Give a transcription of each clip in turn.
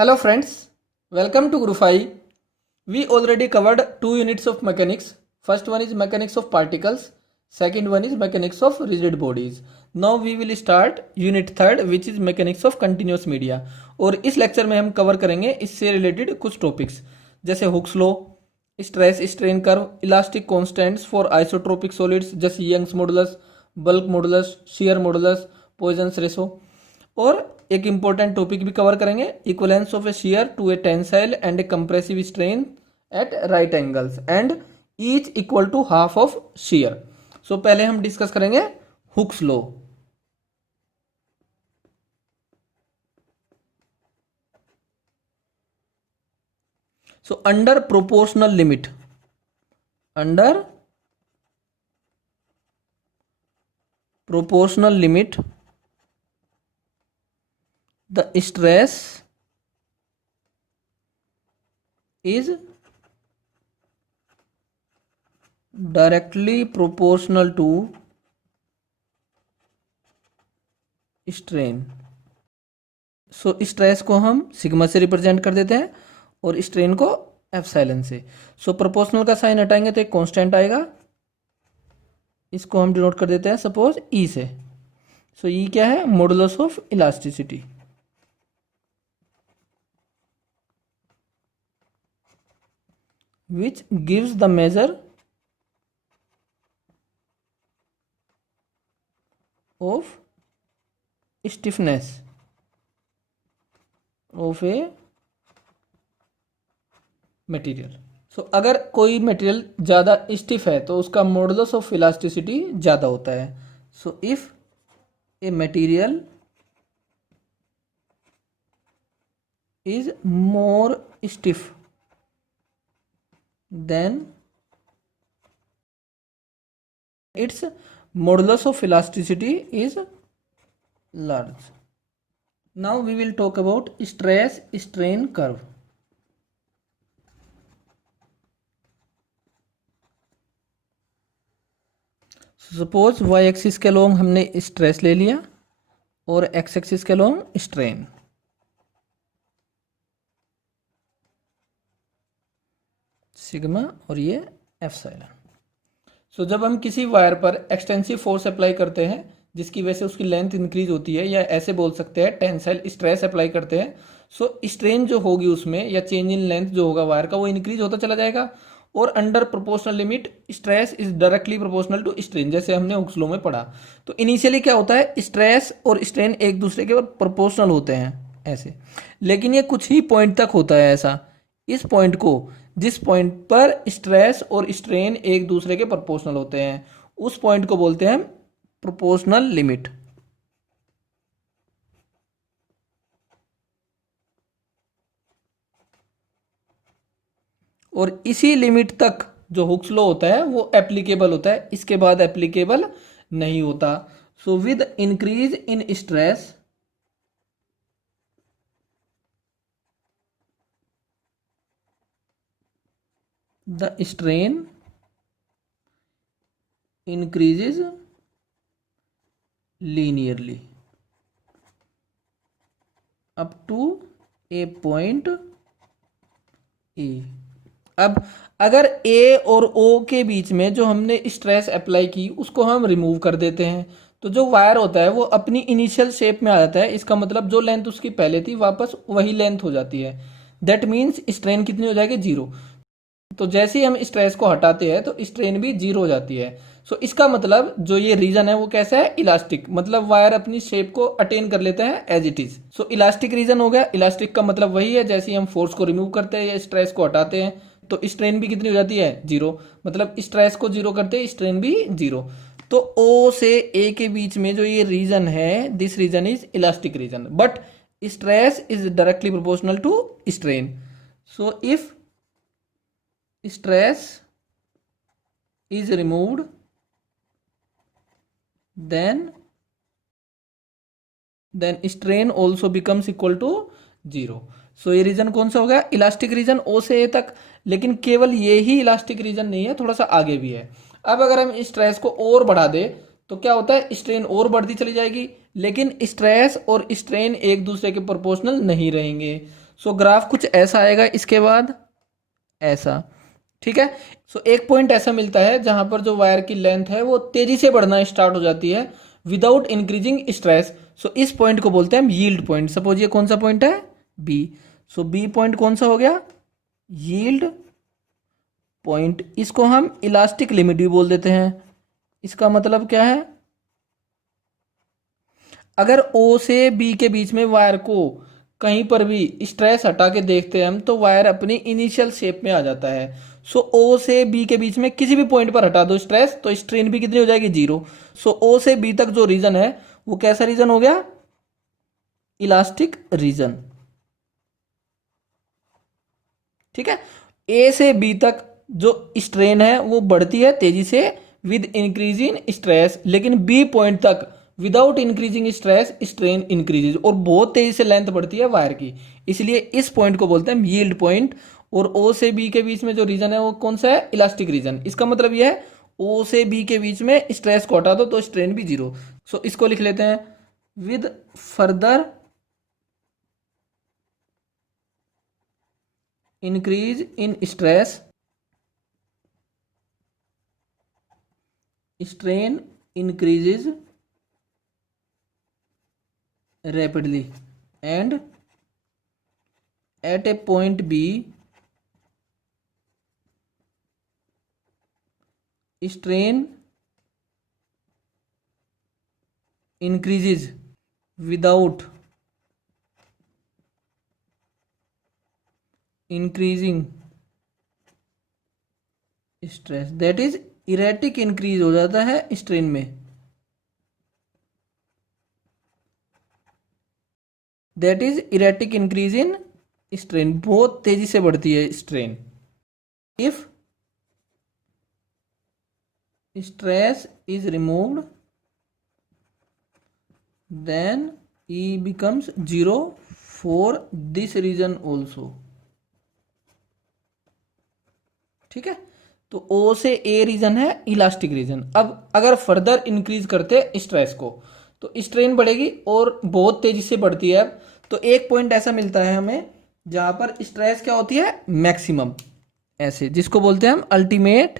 Hello friends, welcome to Gurufai. We already covered two units of mechanics. First one is mechanics of particles, second one is mechanics of rigid bodies. Now we will start unit third which is mechanics of continuous media. और इस lecture में हम cover करेंगे इससे related कुछ topics जैसे Hooke's law, stress strain curve, elastic constants for isotropic solids जैसे Young's modulus, bulk modulus, shear modulus, Poisson's ratio. और एक इंपॉर्टेंट टॉपिक भी कवर करेंगे, equivalence of a shear to a tensile and a compressive strain at right angles and each equal to half of shear. So पहले हम discuss करेंगे Hooke's law. So under proportional limit, under proportional limit the stress is directly proportional to strain। So stress को हम sigma से represent कर देते हैं और स्ट्रेन को एप्सिलॉन से। सो प्रोपोर्शनल का साइन हटाएंगे तो एक कांस्टेंट आएगा, इसको हम डिनोट कर देते हैं सपोज ई से। सो ई क्या है? Modulus of elasticity. Which gives the measure of stiffness of a material. So अगर कोई मटेरियल ज़्यादा स्टिफ है तो उसका मॉडुलस ऑफ इलास्टिसिटी ज़्यादा होता है। So if a material is more stiff then its modulus of elasticity is large. Now we will talk about stress strain curve. Suppose Y axis के लॉन्ग हमने stress ले लिया और एक्स एक्सिस के long strain. Sigma और ये epsilon. सो जब हम किसी वायर पर एक्सटेंसिव फोर्स अप्लाई करते हैं जिसकी वजह से उसकी लेंथ इंक्रीज होती है, या ऐसे बोल सकते हैं टेंसाइल स्ट्रेस अप्लाई करते हैं, सो स्ट्रेन जो होगी उसमें या चेंज इन लेंथ जो होगा वायर का वो इंक्रीज होता चला जाएगा। और under proportional limit stress is directly proportional to strain, जैसे हमने हुक्स लॉ में पढ़ा। तो इनिशियली क्या होता है, स्ट्रेस और स्ट्रेन एक दूसरे के प्रोपोर्शनल होते हैं ऐसे, लेकिन ये कुछ ही पॉइंट तक होता है ऐसा। इस पॉइंट को, जिस पॉइंट पर स्ट्रेस और स्ट्रेन एक दूसरे के प्रोपोर्शनल होते हैं, उस पॉइंट को बोलते हैं प्रोपोर्शनल लिमिट। और इसी लिमिट तक जो हुक्स लॉ होता है वो एप्लीकेबल होता है, इसके बाद एप्लीकेबल नहीं होता। So with increase in stress the strain increases linearly up to a point A. अब अगर ए और ओ के बीच में जो हमने स्ट्रेस अप्लाई की उसको हम रिमूव कर देते हैं तो जो वायर होता है वो अपनी इनिशियल शेप में आ जाता है। इसका मतलब जो लेंथ उसकी पहले थी वापस वही लेंथ हो जाती है। दैट मीन्स स्ट्रेन कितनी हो जाएगी? जीरो। तो जैसे ही हम स्ट्रेस को हटाते हैं तो स्ट्रेन भी जीरो हो जाती है। सो इसका मतलब जो ये रीजन है वो कैसा है? इलास्टिक। मतलब वायर अपनी शेप को अटेन कर लेते हैं as it is. So elastic region हो गया। इलास्टिक का मतलब वही है, जैसे ही हम फोर्स को रिमूव करते हैं या स्ट्रेस को हटाते हैं तो स्ट्रेन भी कितनी हो जाती है? जीरो। मतलब स्ट्रेस को जीरो करते हैं, स्ट्रेन भी जीरो। तो ओ से ए के बीच में जो ये रीजन है, this region is elastic region, but stress is directly proportional to strain. So if stress is removed then strain also becomes equal to zero. So ये रीजन कौन सा हो गया? इलास्टिक रीजन ओ से ए तक। लेकिन केवल ये ही इलास्टिक रीजन नहीं है, थोड़ा सा आगे भी है। अब अगर हम स्ट्रेस को और बढ़ा दे तो क्या होता है? स्ट्रेन और बढ़ती चली जाएगी, लेकिन स्ट्रेस और स्ट्रेन एक दूसरे के प्रोपोर्शनल नहीं रहेंगे। सो ग्राफ कुछ ऐसा आएगा, इसके बाद ऐसा। ठीक है। सो एक पॉइंट ऐसा मिलता है जहां पर जो वायर की लेंथ है वो तेजी से बढ़ना स्टार्ट हो जाती है विदाउट इंक्रीजिंग स्ट्रेस। सो इस पॉइंट को बोलते हैं हम यील्ड पॉइंट। सपोज ये कौन सा पॉइंट है, बी। सो बी पॉइंट कौन सा हो गया, यील्ड पॉइंट। इसको हम इलास्टिक लिमिट भी बोल देते हैं। इसका मतलब क्या है, अगर ओ से बी के बीच में वायर को कहीं पर भी स्ट्रेस हटा के देखते हैं हम, तो वायर अपनी इनिशियल शेप में आ जाता है। सो ओ से बी के बीच में किसी भी पॉइंट पर हटा दो स्ट्रेस, तो स्ट्रेन भी कितनी हो जाएगी, जीरो। सो ओ से बी तक जो रीजन है वो कैसा रीजन हो गया, इलास्टिक रीजन। ठीक है। ए से बी तक जो स्ट्रेन है वो बढ़ती है तेजी से विद इंक्रीज इन स्ट्रेस, लेकिन बी पॉइंट तक without increasing stress strain increases, और बहुत तेजी से लेंथ बढ़ती है वायर की। इसलिए इस पॉइंट को बोलते हैं यील्ड पॉइंट। और ओ से बी के बीच में जो रीजन है वो कौन सा है, इलास्टिक रीजन। इसका मतलब यह है ओ से बी के बीच में स्ट्रेस को हटा दो तो स्ट्रेन भी जीरो। सो इसको लिख लेते हैं, with further increase in stress strain increases rapidly, and at a point B strain increases without increasing stress, that is erratic increase हो जाता है स्ट्रेन में। That is erratic increase in strain, बहुत तेजी से बढ़ती है strain. If stress is removed then E becomes zero for this region also. ठीक है। तो ओ से ए रीजन है इलास्टिक रीजन। अब अगर फर्दर इंक्रीज करते स्ट्रेस को तो स्ट्रेन बढ़ेगी और बहुत तेजी से बढ़ती है। अब तो एक पॉइंट ऐसा मिलता है हमें जहां पर स्ट्रेस क्या होती है, मैक्सिमम, ऐसे, जिसको बोलते हैं हम अल्टीमेट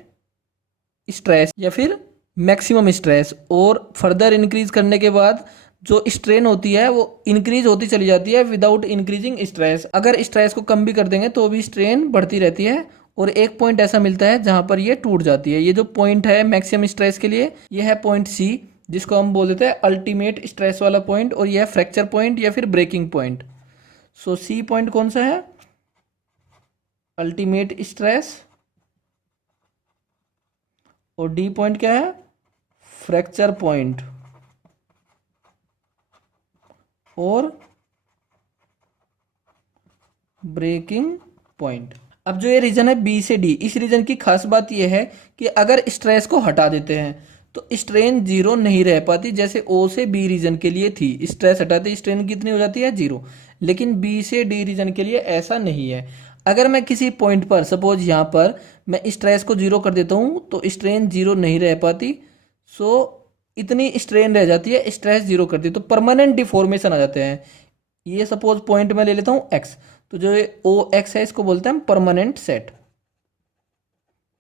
स्ट्रेस या फिर मैक्सिमम स्ट्रेस। और फर्दर इंक्रीज करने के बाद जो स्ट्रेन होती है वो इंक्रीज होती चली जाती है विदाउट इंक्रीजिंग स्ट्रेस। अगर स्ट्रेस को कम भी कर देंगे तो भी स्ट्रेन बढ़ती रहती है। और एक पॉइंट ऐसा मिलता है जहां पर ये टूट जाती है। ये जो पॉइंट है मैक्सिमम स्ट्रेस के लिए, ये है पॉइंट सी, जिसको हम बोल देते हैं अल्टीमेट स्ट्रेस वाला पॉइंट, और यह है फ्रैक्चर पॉइंट या फिर ब्रेकिंग पॉइंट। सो सी पॉइंट कौन सा है, अल्टीमेट स्ट्रेस, और डी पॉइंट क्या है, फ्रैक्चर पॉइंट, और ब्रेकिंग पॉइंट। अब जो ये रीजन है बी से डी, इस रीजन की खास बात यह है कि अगर स्ट्रेस को हटा देते हैं तो स्ट्रेन जीरो नहीं रह पाती, जैसे ओ से बी रीजन के लिए थी। स्ट्रेस हटाते स्ट्रेन कितनी हो जाती है, जीरो। लेकिन बी से डी रीजन के लिए ऐसा नहीं है। अगर मैं किसी पॉइंट पर, सपोज यहाँ पर मैं स्ट्रेस को जीरो कर देता हूँ तो स्ट्रेन जीरो नहीं रह पाती। सो इतनी स्ट्रेन रह जाती है, स्ट्रेस जीरो कर दी तो परमानेंट डिफॉर्मेशन आ जाते हैं। ये सपोज पॉइंट मैं ले लेता हूँ एक्स, तो जो ये ओ एक्स है इसको बोलते हैं हम परमानेंट सेट,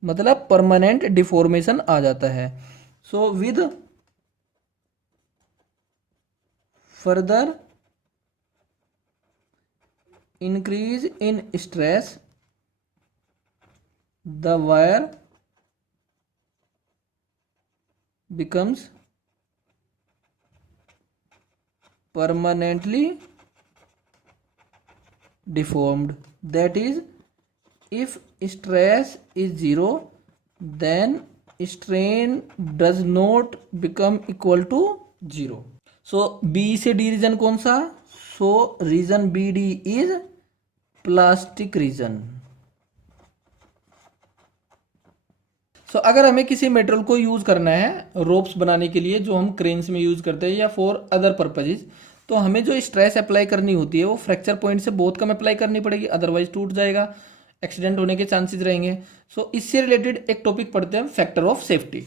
मतलब परमानेंट डिफॉर्मेशन आ जाता है। So with further increase in stress the wire becomes permanently deformed. That is, if stress is zero, then strain does not become equal to zero. So B से D region कौन सा, so region B D is plastic region. So अगर हमें किसी material को use करना है ropes बनाने के लिए, जो हम क्रेन्स में यूज करते हैं या फॉर अदर पर्पजेज, तो हमें जो स्ट्रेस अप्लाई करनी होती है वो फ्रैक्चर पॉइंट से बहुत कम अप्लाई करनी पड़ेगी, अदरवाइज टूट जाएगा, एक्सीडेंट होने के चांसेस रहेंगे। सो इससे रिलेटेड एक टॉपिक पढ़ते हैं, factor of safety.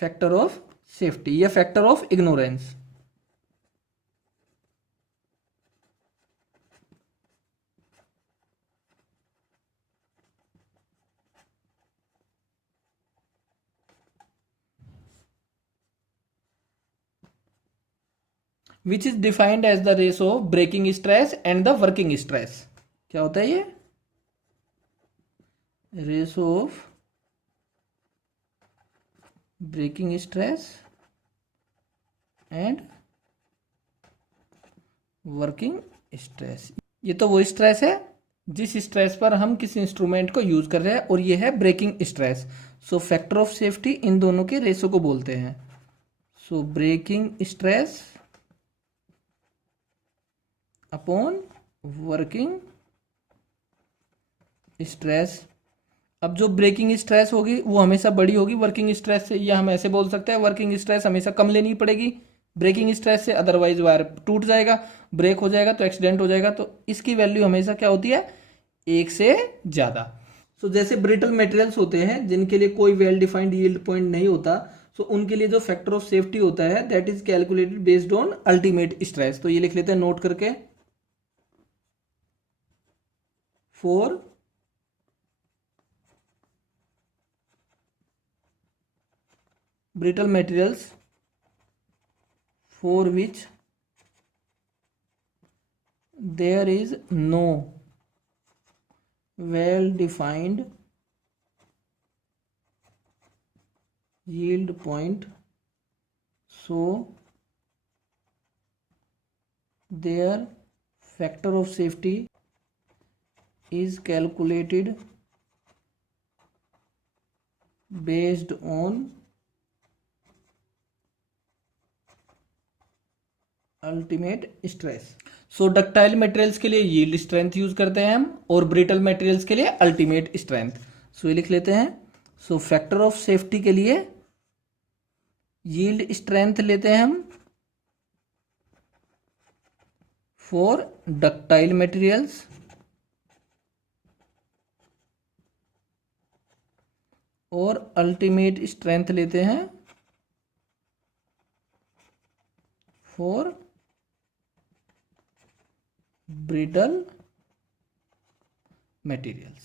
Factor of safety या factor of ignorance. Which is defined as the ratio of breaking stress and the working stress. क्या होता है ये? Ratio of breaking stress and working stress. ये तो वो स्ट्रेस है जिस स्ट्रेस पर हम किस इंस्ट्रूमेंट को यूज कर रहे हैं, और ये है breaking stress. So factor of safety इन दोनों के रेशो को बोलते हैं। So breaking stress upon working stress. अब जो ब्रेकिंग स्ट्रेस होगी वो हमेशा बड़ी होगी वर्किंग स्ट्रेस से, या हम ऐसे बोल सकते हैं वर्किंग स्ट्रेस हमेशा कम लेनी पड़ेगी ब्रेकिंग स्ट्रेस से, अदरवाइज वायर टूट जाएगा, ब्रेक हो जाएगा तो एक्सीडेंट हो जाएगा। तो इसकी वैल्यू हमेशा क्या होती है? एक से ज़्यादा। सो जैसे ब्रिटल मटेरियल्स होते हैं जिनके लिए कोई वेल डिफाइंड यील्ड पॉइंट नहीं होता, सो उनके लिए जो फैक्टर ऑफ सेफ्टी होता है that is calculated based on ultimate stress. तो ये लिख लेते हैं नोट करके, for brittle materials for which there is no well defined yield point, so their factor of safety is calculated based on ultimate stress. So ductile materials के लिए yield strength use करते हैं हम, और ब्रिटल मटेरियल्स के लिए ultimate strength. सो ये लिख लेते हैं। सो फैक्टर ऑफ सेफ्टी के लिए यील्ड स्ट्रेंथ लेते हैं हम फॉर डक्टाइल मटेरियल्स, और अल्टीमेट स्ट्रेंथ लेते हैं for brittle materials.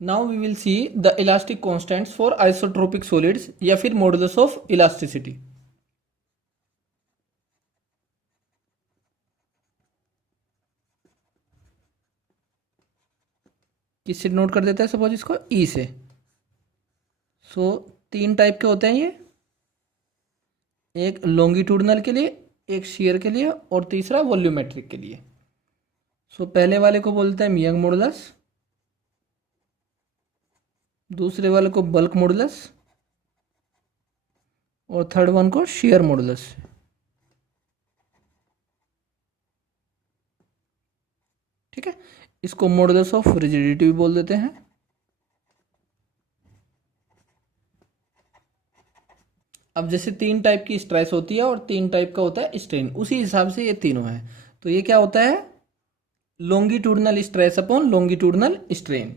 Now we will see the elastic constants for isotropic solids या फिर modulus of elasticity। किससे नोट कर देते हैं? सपोज इसको ई से। सो तीन टाइप के होते हैं ये, एक लॉन्गिट्यूडनल के लिए, एक शेयर के लिए, और तीसरा वॉल्यूमेट्रिक के लिए। सो पहले वाले को बोलते हैं यंग मॉडुलस, दूसरे वाले को बल्क मॉडुलस, और थर्ड वन को शेयर मॉडुलस। ठीक है, इसको मॉडुलस ऑफ रिजिडिटी भी बोल देते हैं। अब जैसे तीन टाइप की स्ट्रेस होती है और तीन टाइप का होता है स्ट्रेन, उसी हिसाब से ये तीनों है। तो ये क्या होता है? longitudinal stress upon longitudinal strain.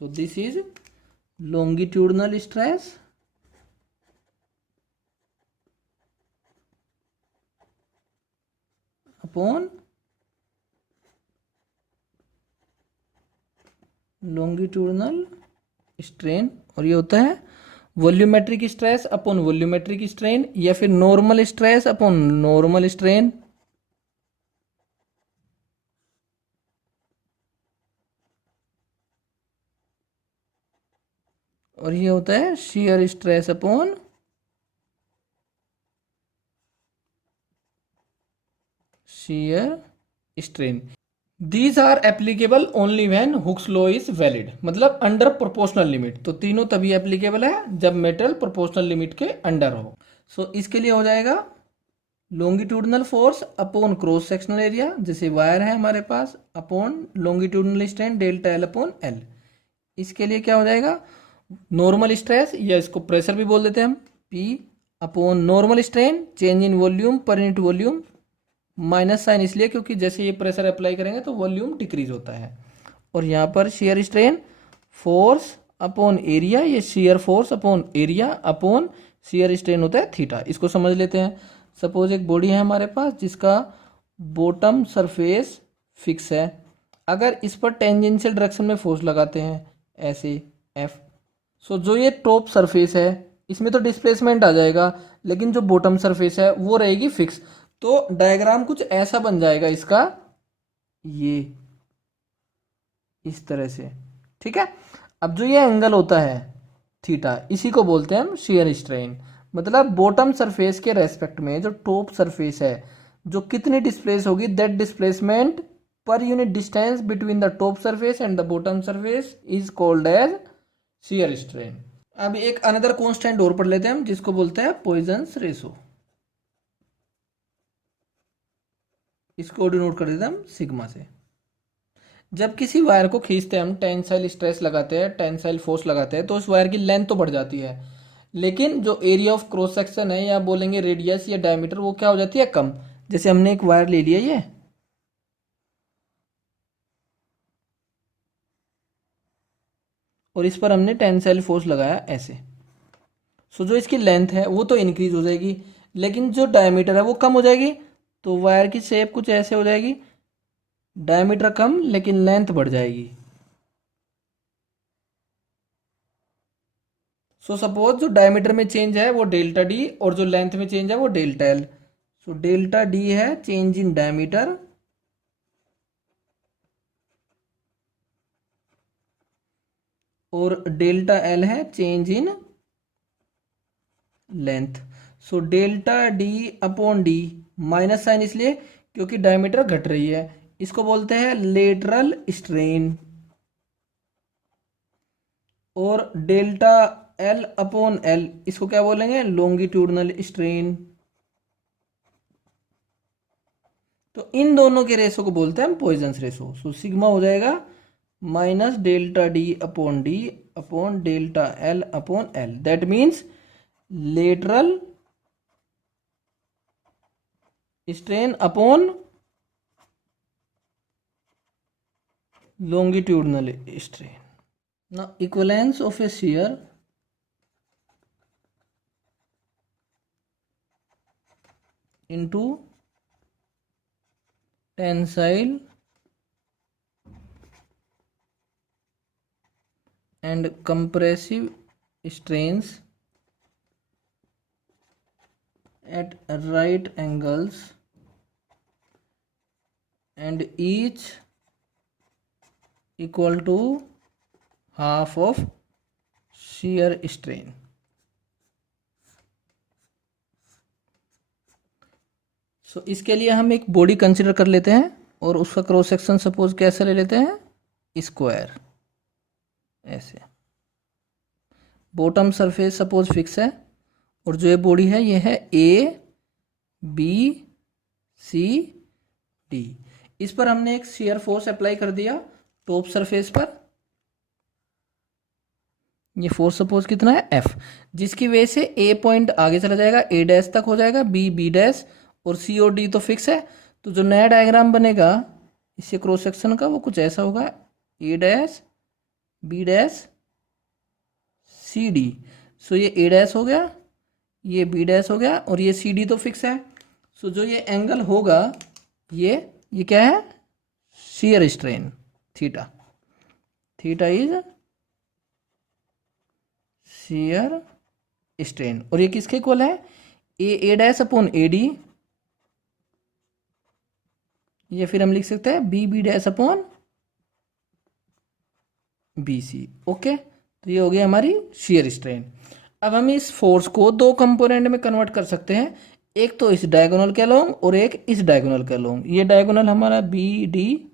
So this is longitudinal stress upon longitudinal strain, और ये होता है volumetric stress upon volumetric strain, या फिर normal stress upon normal strain, और ये होता है shear stress upon shear strain। These are applicable only when Hooke's law is valid, मतलब अंडर प्रोपोर्शनल लिमिट। तो तीनों तभी एप्लीकेबल है जब मेटल प्रोपोर्शनल लिमिट के अंडर हो। सो इसके लिए हो जाएगा longitudinal force upon cross sectional area, जैसे वायर है हमारे पास, upon longitudinal strain delta L upon L. इसके लिए क्या हो जाएगा? नॉर्मल स्ट्रेस, या इसको प्रेशर भी बोल देते हैं हम, P upon normal strain change in volume per unit volume, minus sign इसलिए क्योंकि जैसे ये प्रेशर अप्लाई करेंगे तो वॉल्यूम डिक्रीज होता है। और यहाँ पर shear strain force upon area, ये shear force upon area upon shear strain होता है थीटा। इसको समझ लेते हैं। सपोज एक बॉडी है हमारे पास जिसका बॉटम सरफेस फिक्स है, अगर इस पर टेंजेंशियल डायरेक्शन में फोर्स लगाते हैं ऐसे एफ, सो जो ये टॉप सरफेस है इसमें तो डिस्प्लेसमेंट आ जाएगा, लेकिन जो बॉटम सरफेस है वो रहेगी फिक्स। तो डायग्राम कुछ ऐसा बन जाएगा इसका, ये इस तरह से। ठीक है। अब जो ये एंगल होता है थीटा, इसी को बोलते हैं हम शियर स्ट्रेन। मतलब बॉटम सरफेस के रेस्पेक्ट में जो टॉप सरफेस है, जो कितनी डिस्प्लेस होगी, that displacement per unit distance between the top surface and the bottom surface is called as shear strain. अब एक अनदर कांस्टेंट और पढ़ लेते हैं हम, जिसको बोलते हैं पॉइजन्स रेशो। इसको डिनोट कर देते हैं हम सिग्मा से। जब किसी वायर को खींचते हैं हम, टेंसाइल स्ट्रेस लगाते हैं, टेंसाइल फोर्स लगाते हैं, तो उस वायर की लेंथ तो बढ़ जाती है, लेकिन जो एरिया ऑफ क्रॉस सेक्शन है, या बोलेंगे रेडियस या डायमीटर, वो क्या हो जाती है, कम। जैसे हमने एक वायर ले लिया ये, और इस पर हमने टेंसाइल फोर्स लगाया ऐसे। सो जो इसकी लेंथ है वो तो इंक्रीज हो जाएगी, लेकिन जो डायमीटर है वो कम हो जाएगी। तो वायर की शेप कुछ ऐसे हो जाएगी, डायमीटर कम लेकिन लेंथ बढ़ जाएगी। सो सपोज जो डायमीटर में चेंज है वो डेल्टा डी, और जो लेंथ में चेंज है वो delta L. So delta D है चेंज इन डायमीटर, और डेल्टा एल है change in length. So delta D upon D, minus sign इसलिए क्योंकि डायमीटर घट रही है, इसको बोलते हैं लेटरल स्ट्रेन। और डेल्टा एल अपॉन एल, इसको क्या बोलेंगे, लॉन्गिट्यूडनल स्ट्रेन। तो इन दोनों के रेशो को बोलते हैं हम पॉइजन्स रेशो। सो सिग्मा हो जाएगा minus delta D upon delta L upon L. That means lateral strain upon longitudinal strain. Now equivalence of a shear into tensile and compressive strains at right angles and each equal to half of shear strain. सो इसके लिए हम एक body consider कर लेते हैं, और उसका cross section suppose कैसे ले लेते हैं, स्क्वायर ऐसे। बॉटम सरफेस सपोज फिक्स है, और जो ये बॉडी है ये है ए बी सी डी। इस पर हमने एक शियर फोर्स अप्लाई कर दिया टॉप सरफेस पर। ये फोर्स सपोज कितना है, एफ, जिसकी वजह से ए पॉइंट आगे चला जाएगा, ए डैश तक हो जाएगा, बी बी डैश, और सी और डी तो फिक्स है। तो जो नया डायग्राम बनेगा इससे क्रॉस सेक्शन का, वो कुछ ऐसा होगा, A dash B dash C D. So ये ए डैश हो गया, ये बी डैश हो गया, और ये सी डी तो फिक्स है। सो जो ये एंगल होगा, ये क्या है, shear strain theta. Theta is shear strain, और ये किसके इक्वल है, A dash upon A D, या फिर हम लिख सकते हैं B B dash upon B C. Okay, तो ये हो गई हमारी शियर स्ट्रेन। अब हम इस फोर्स को दो कंपोनेंट में कन्वर्ट कर सकते हैं, एक तो इस डायगोनल के अलोंग और एक इस डायगोनल के अलोंग। ये डायगोनल हमारा बी डी,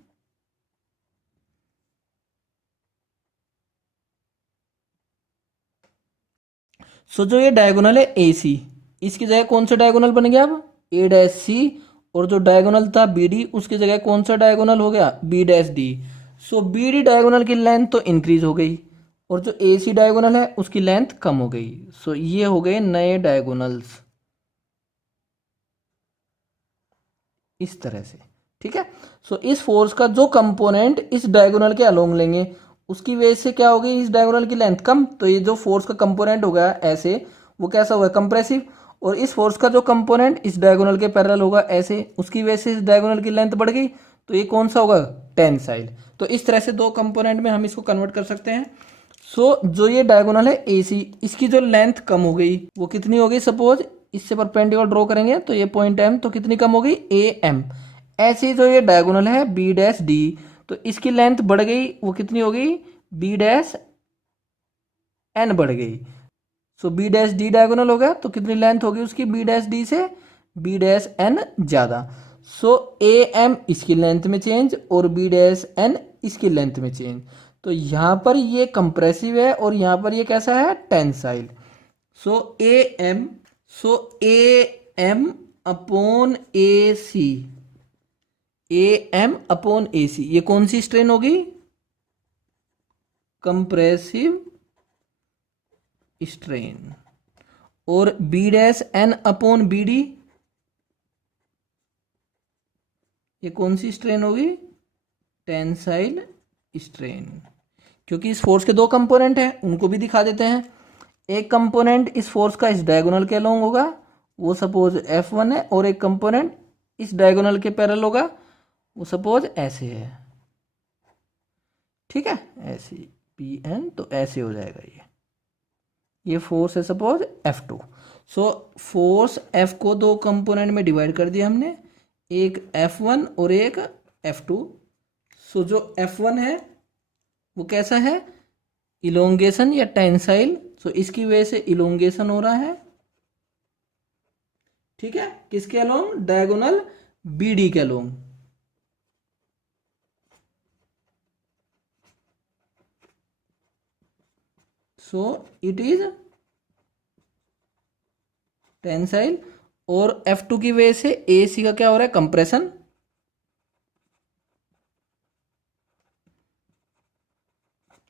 सो जो ये डायगोनल है ए सी, इसकी जगह कौन सा डायगोनल बन गया अब, ए डैश सी, और जो डायगोनल था बी डी, उसकी जगह कौन सा डायगोनल हो गया, बी डैश डी। सो बी डी डायगोनल की लेंथ तो इंक्रीज हो गई, और जो ए सी डायगोनल है उसकी लेंथ कम हो गई। सो ये हो गए नए डायगोनल्स इस तरह से। ठीक है। सो इस फोर्स का जो कंपोनेंट इस डायगोनल के अलोंग लेंगे, उसकी वजह से क्या होगी, इस डायगोनल की लेंथ कम, तो ये जो फोर्स का कंपोनेंट होगा ऐसे, वो कैसा होगा, कंप्रेसिव। और इस फोर्स का जो कंपोनेंट इस डायगोनल के पैरेलल होगा ऐसे, उसकी वजह से इस डायगोनल की लेंथ बढ़ गई, तो ये कौन सा होगा, टेंसाइल। तो इस तरह से दो कंपोनेंट में हम इसको कन्वर्ट कर सकते हैं। सो जो ये डायगोनल है ए सी, इसकी जो लेंथ कम हो गई, वो कितनी हो गई, सपोज इससे परपेंडिकुलर ड्रॉ करेंगे तो ये पॉइंट एम, तो कितनी कम हो गई ए एम। ऐसे ही जो ये डायगोनल है बी डैश डी, तो इसकी लेंथ बढ़ गई, वो कितनी हो गई बी डैश एन बढ़ गई। सो बी डैश डी डायगोनल हो गया, तो कितनी लेंथ होगी उसकी बी डैश डी से, बी डैश एन ज्यादा। सो ए एम इसकी लेंथ में चेंज और बी डैश एन इसकी लेंथ में चेंज। तो यहां पर ये कंप्रेसिव है और यहां पर ये कैसा है tensile. So A M, so A M upon A C, A M upon A C, ये कौन सी स्ट्रेन होगी कंप्रेसिव स्ट्रेन। और B dash N upon B D, ये कौन सी स्ट्रेन होगी टेंसाइल स्ट्रेन। क्योंकि इस फोर्स के दो कंपोनेंट हैं, उनको भी दिखा देते हैं। एक कंपोनेंट इस फोर्स का इस डायगोनल के अलोंग होगा, वो सपोज F1 है, और एक कंपोनेंट इस डायगोनल के पैरेलल होगा, वो सपोज ऐसे है। ठीक है, ऐसे पी एन, तो ऐसे हो जाएगा ये फोर्स है suppose F2। So force F को दो कंपोनेंट में डिवाइड कर दिया हमने, एक F1 और एक F2। सो जो F1 है वो कैसा है इलोंगेशन या टेंसाइल, सो इसकी वजह से इलोंगेशन हो रहा है। ठीक है, किसके अलोंग डायगोनल BD के along. So it is tensile. और F2 की वजह से AC का क्या हो रहा है compression.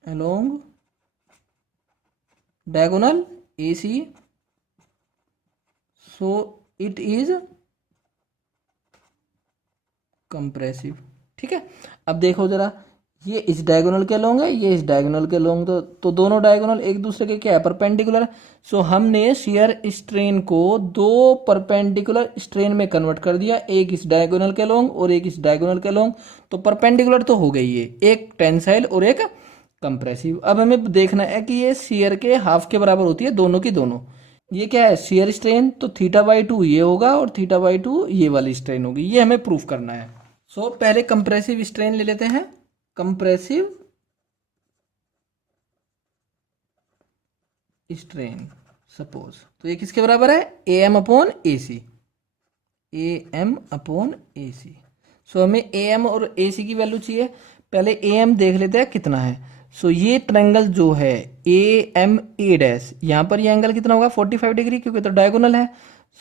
Along diagonal AC, so it is compressive. ठीक है, अब देखो जरा, ये इस डायगोनल के अलोंग है, ये इस डायगोनल के अलोंग, तो दोनों डायगोनल एक दूसरे के क्या है परपेंडिकुलर। सो हमने शियर स्ट्रेन को दो परपेंडिकुलर स्ट्रेन में कन्वर्ट कर दिया, एक इस डायगोनल के अलोंग और एक इस डायगोनल के अलोंग। तो परपेंडिकुलर तो हो गई है, एक टेंसाइल और एक कंप्रेसिव। अब हमें देखना है कि ये शियर के हाफ के बराबर होती है दोनों की दोनों। ये क्या है शियर स्ट्रेन, तो θ/2 ये होगा और θ/2 ये वाली स्ट्रेन होगी, ये हमें प्रूफ करना है। सो पहले कंप्रेसिव स्ट्रेन ले लेते हैं। कंप्रेसिव स्ट्रेन सपोज, तो ये किसके बराबर है AM upon AC, AM upon AC। सो हमें AM और AC की वैल्यू चाहिए। पहले AM देख लेते हैं कितना है। सो ये ट्रायंगल जो है AMA डैश, यहाँ पर ये एंगल कितना होगा 45 डिग्री, क्योंकि तो डायगोनल है।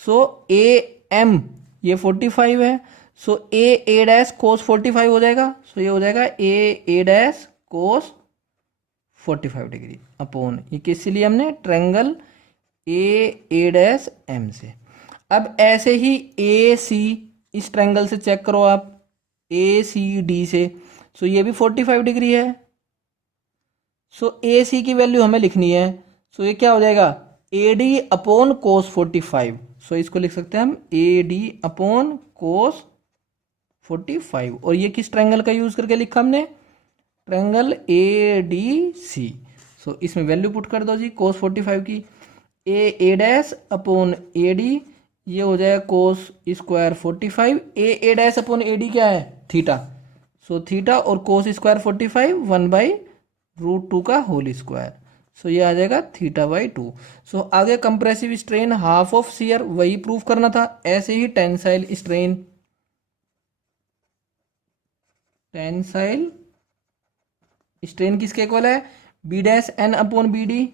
सो AM ये 45 है, सो AA डैश कोस 45 हो जाएगा। सो ये हो जाएगा AA dash cos 45 degree upon, ये किससे लिए हमने ट्रायंगल AA डैश M से। अब ऐसे ही AC इस ट्रायंगल से चेक करो आप ACD से, सो ये भी 45 डिग्री है। सो AC की वैल्यू हमें लिखनी है। सो ये क्या हो जाएगा AD अपॉन कोस 45। सो इसको लिख सकते हैं हम AD अपॉन कोस 45। और ये किस ट्रायंगल का यूज करके लिखा हमने ट्रायंगल ADC। सो इसमें वैल्यू पुट कर दो जी कोस 45 की, AA डैश अपॉन AD, ये हो जाएगा कोस square 45। AA dash upon AD क्या है थीटा, सो थीटा और कोस स्क्वायर 45 1/√2 का होल स्क्वायर। सो ये आ जाएगा θ/2। सो आगे compressive strain half of shear, वही प्रूफ करना था। ऐसे ही टेंसाइल स्ट्रेन, टेंसाइल स्ट्रेन किसके इक्वल है B dash N upon BD।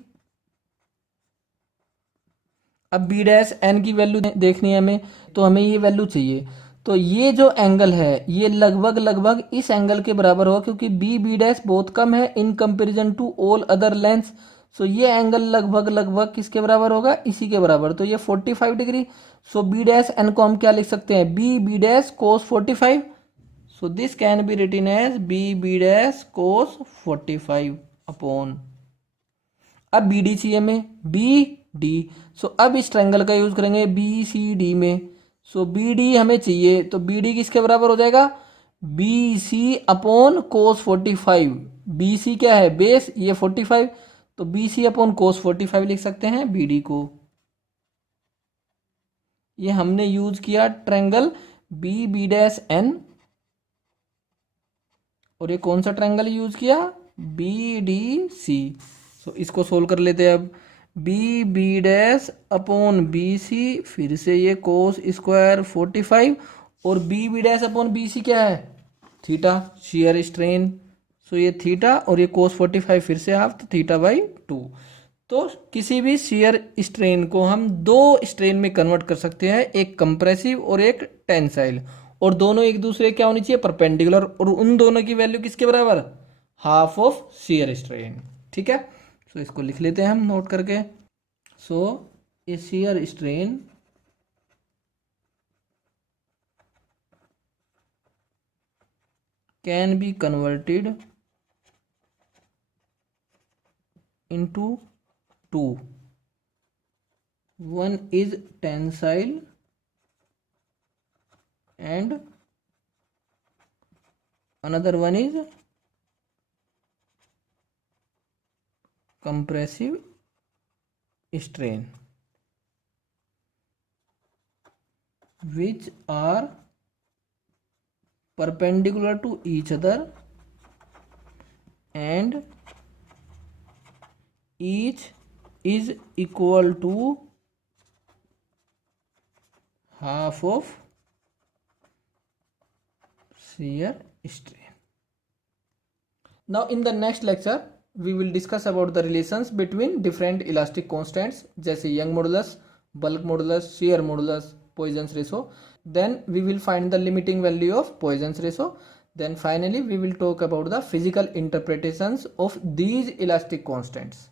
अब B डैश N की वैल्यू देखनी है हमें, तो हमें ये वैल्यू चाहिए। तो ये जो एंगल है ये लगभग इस एंगल के बराबर होगा, क्योंकि B डैश बहुत कम है in comparison to all other lengths. So ये एंगल लगभग किसके बराबर होगा इसी के बराबर, तो ये 45 degree. So B dash N को हम क्या लिख सकते हैं B dash cos 45। So this can be written as B dash cos 45 upon, अब BD चाहिए हमें BD। सो अब इस ट्रायंगल का यूज करेंगे BCD में। सो BD हमें चाहिए, तो BD किसके बराबर हो जाएगा BC अपॉन कोस 45। BC क्या है बेस, ये 45, तो BC अपॉन कोस 45 लिख सकते हैं BD को। ये हमने यूज किया triangle B B dash N, और ये कौन सा ट्रायंगल यूज किया, बी डी सी। सो इसको सोल्व कर लेते हैं अब। B B dash upon B C, फिर से ये कोस स्क्वायर 45, और B B dash upon B C क्या है, थीटा, शेयर स्ट्रेन। सो ये थीटा और ये कोस 45 फिर से हाफ, तो थीटा बाई 2। तो किसी भी शेयर स्ट्रेन को हम दो स्ट्रेन में कन्वर्ट कर सकते हैं, एक कंप्रेसिव और एक टेंसाइल, और दोनों एक दूसरे क्या होनी चाहिए, परपेंडिकुलर, और उन दोनों की वैल्यू किसके बराबर, हाफ ऑफ शेयर स्ट्रेन। ठीक है, सो इसको लिख लेते हैं हम नोट करके। So A shear strain can be converted into two. One is tensile and another one is compressive strain, which are perpendicular to each other and each is equal to half of shear strain. Now in the next lecture we will discuss about the relations between different elastic constants जैसे Young modulus, bulk modulus, shear modulus, Poisson's ratio. Then we will find the limiting value of Poisson's ratio. Then finally we will talk about the physical interpretations of these elastic constants.